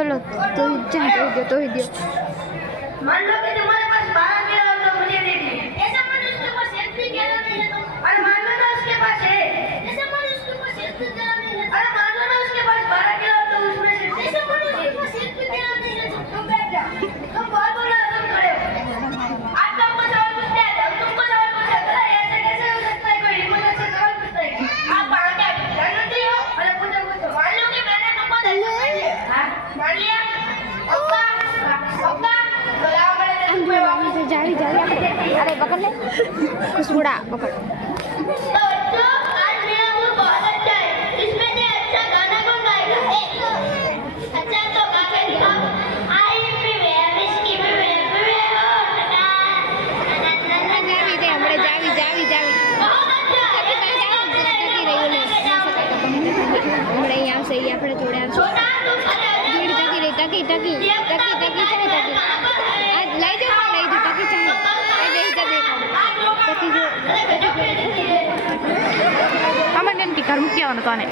चलो तो चाहे तो ही दियो मान लो कि तुम्हारे पास 12 किलो तो मुझे दे दीजिए। ऐसा मनुष्य के पास एक भी किलो नहीं है तो अरे मान लो ना उसके पास है। ऐसा मनुष्य के पास एक भी किलो नहीं है अरे मान लो ना उसके पास 12 किलो तो उसमें से ऐसा मनुष्य के पास एक भी किलो नहीं है तुम बैठ जाओ। तुम बहुत बोल रहे हो तुम खड़े हो। आप हमको सवाल पूछते हैं हम तुमको सवाल पूछते हैं ऐसे कैसे हो सकता है कोई हिम्मत से सवाल पूछता है। आप वहाँ क्या प्रधानमंत्री हो अरे पूछो पूछो मान लो कि मैंने तुमको मान लिया जाली जाली अरे पकड़ ले कुछ बड़ा पकड़ तो बच्चों आज मेरा मूड बहुत अच्छा है इसमें से अच्छा गाना कौन गाएगा अच्छा तो गा के दिखाओ आई प्रिवेयर विस्की प्रिवेयर प्रिवेयर हो जावी दे हमरे जावी जावी जावी बहुत अच्छा हमरे यहाँ से ही अपने थोड़े छोटा तू खड़े हो जा टकी टकी टकी टकी टकी चाहे टकी आज लाई दे टकी चाहे दे देखो टकी जो हमारे नेम की कर्म क्या होने कौन है